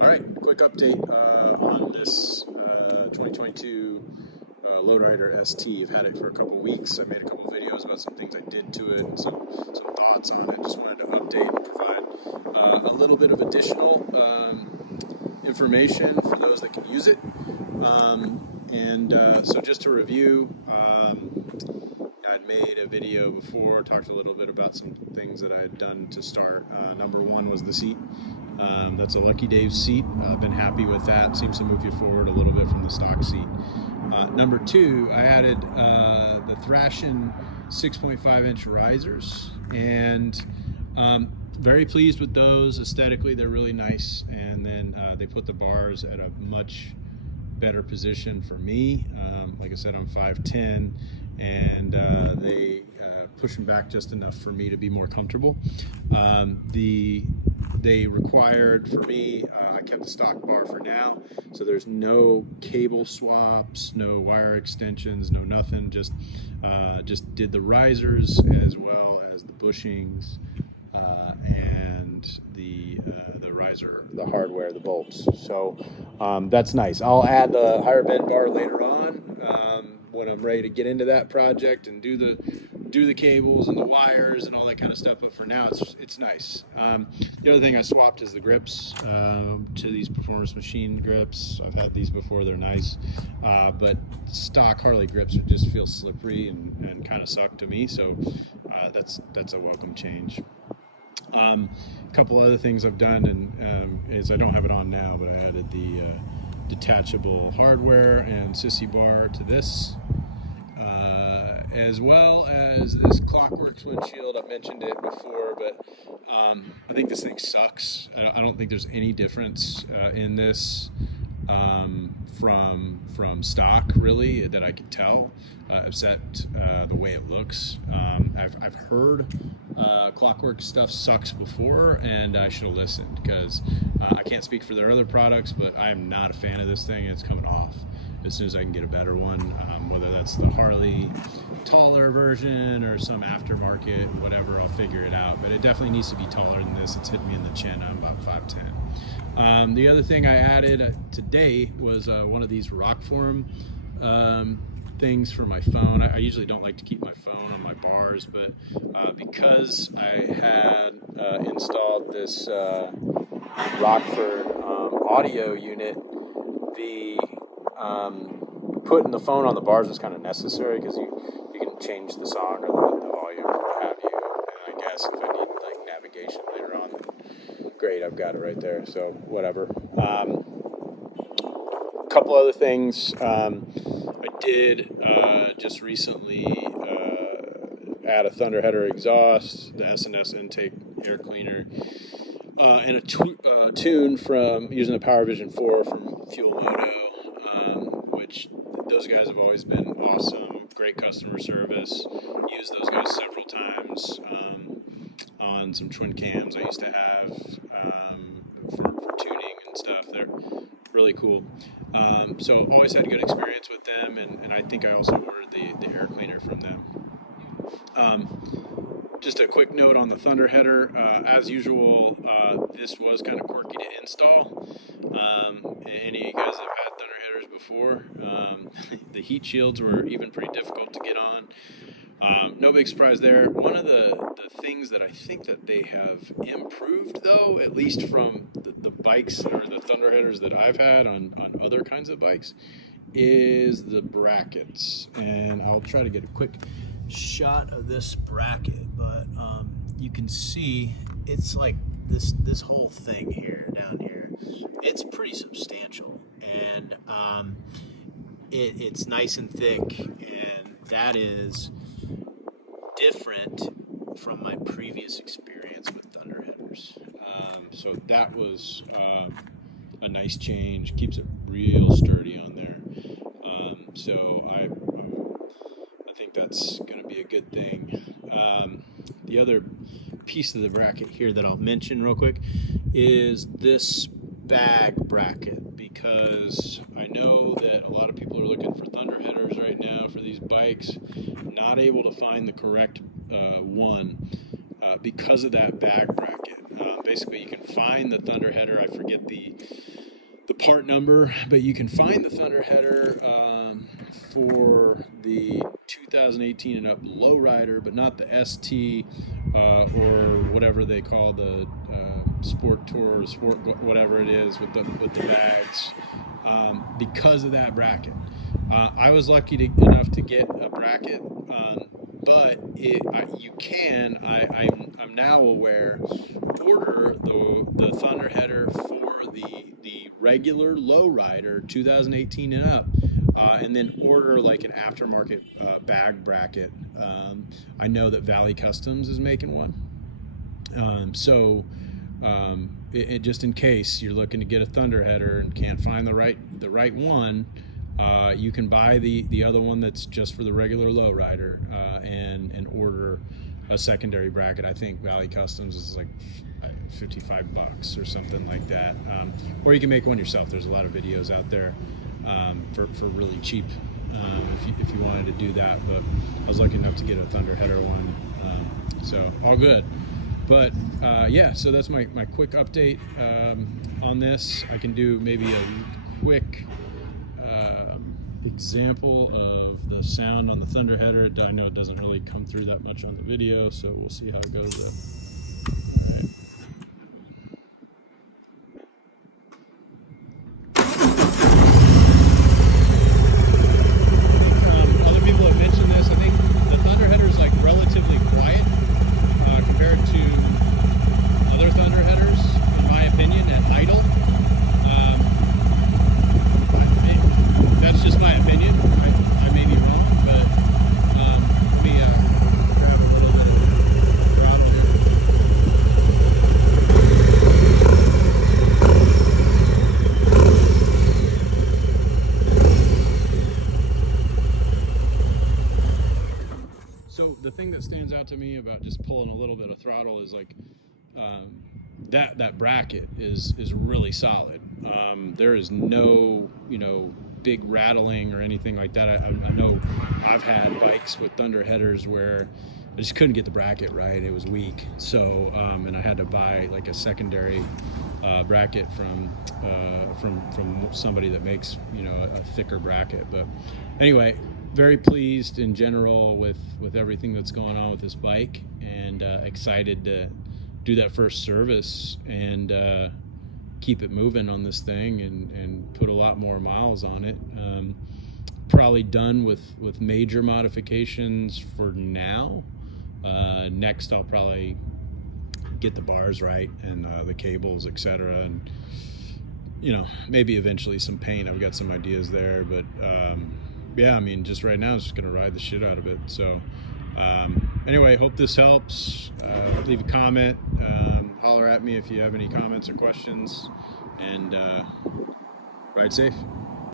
All right, quick update on this 2022 Thunderheader ST. I've had it for a couple weeks. I made a couple videos about some things I did to it and some thoughts on it. Just wanted to update and provide a little bit of additional information for those that can use it. So just to review, I'd made a video before, talked a little bit about some things that I had done to start. Number one was the seat. That's a Lucky Dave seat. I've been happy with that. Seems to move you forward a little bit from the stock seat. Number two, I added the Thrashin 6.5-inch risers, and very pleased with those. Aesthetically, they're really nice, and then they put the bars at a much better position for me. Like I said, I'm 5'10", and they push them back just enough for me to be more comfortable. They required for me, I kept the stock bar for now, so there's no cable swaps, no wire extensions, no nothing. Just did the risers as well as the bushings and the riser, the hardware, the bolts. So that's nice. I'll add the higher bend bar later on when I'm ready to get into that project and do the cables and the wires and all that kind of stuff. But for now, it's nice. The other thing I swapped is the grips to these Performance Machine grips. I've had these before; they're nice, but stock Harley grips would just feel slippery and kind of suck to me. So that's a welcome change. A couple other things I've done, and is I don't have it on now, but I added the detachable hardware and sissy bar to this, as well as this Clockworks windshield. I've mentioned it before, but I think this thing sucks. I don't think there's any difference in this from stock, really, that I could tell, except the way it looks. I've heard Clockwork stuff sucks before, and I should have listened, because I can't speak for their other products, but I'm not a fan of this thing. It's coming off as soon as I can get a better one, whether that's the Harley taller version or some aftermarket, whatever. I'll figure it out, but it definitely needs to be taller than this. It's hit me in the chin. I'm about 5'10". The other thing I added today was one of these rock form things for my phone. I usually don't like to keep my phone on my bars, but because I had installed this Rockford audio unit, the putting the phone on the bars is kind of necessary, because you can change the song or the volume or what have you. And I guess if I need like navigation later on, great, I've got it right there. So whatever. Couple other things I did just recently add a Thunderheader exhaust, the S&S intake air cleaner, and a tune from using the PowerVision 4 from Fuel Moto, which those guys have always been awesome. Great customer service. Used those guys several times on some twin cams I used to have for tuning and stuff. They're really cool. So always had a good experience with them, and I think I also ordered the air cleaner from them. Just a quick note on the Thunderheader. As usual, this was kind of quirky to install. Any of you guys have had Thunderheaders before? The heat shields were even pretty difficult to get on. No big surprise there. One of the things that I think that they have improved, though, at least from the bikes or the Thunderheaders that I've had on other kinds of bikes, is the brackets. And I'll try to get a quick shot of this bracket, but you can see it's like this whole thing here down here. It's pretty substantial, and it's nice and thick, and that is different from my previous experience with Thunderheaders. So that was a nice change. Keeps it real sturdy on there. So I think that's going to be a good thing. The other piece of the bracket here that I'll mention real quick is this bag bracket, because I know that a lot of people are looking for Thunderheaders right now for these bikes, not able to find the correct one because of that bag bracket. Basically, you can find the Thunderheader. I forget the part number, but you can find the Thunderheader for the 2018 and up lowrider, but not the ST or whatever they call the Sport Tour, Sport whatever it is with the bags, because of that bracket. I was lucky enough to get a bracket, but you can. I'm now aware. Order the Thunderheader for the regular lowrider 2018 and up, and then order like an aftermarket bag bracket. I know that Valley Customs is making one, so just in case you're looking to get a Thunderheader and can't find the right one, you can buy the other one that's just for the regular lowrider, and order a secondary bracket. I think Valley Customs is like $55 or something like that, or you can make one yourself. There's a lot of videos out there for really cheap, if you wanted to do that. But I was lucky enough to get a Thunderheader one, so all good. But yeah, so that's my quick update on this. I can do maybe a quick example of the sound on the Thunderheader. I know it doesn't really come through that much on the video, so we'll see how it goes though. Other people have mentioned this. I think the Thunderheader is like relatively quiet compared to other Thunderheaders, in my opinion, at idle. That's just my opinion. I may be wrong, but let me grab a little bit of drum here. So the thing that stands out to me about just pulling a little bit of throttle is like that bracket is really solid. There is no big rattling or anything like that. I know I've had bikes with Thunderheaders where I just couldn't get the bracket right. It was weak. So and I had to buy like a secondary bracket from somebody that makes a thicker bracket. But anyway, very pleased in general with everything that's going on with this bike, and excited to do that first service and keep it moving on this thing and put a lot more miles on it. Probably done with major modifications for now. Next I'll probably get the bars right and the cables, etc., and maybe eventually some paint. I've got some ideas there, but yeah, I mean, just right now it's just gonna ride the shit out of it. So anyway, hope this helps. Leave a comment, holler at me if you have any comments or questions, and ride safe.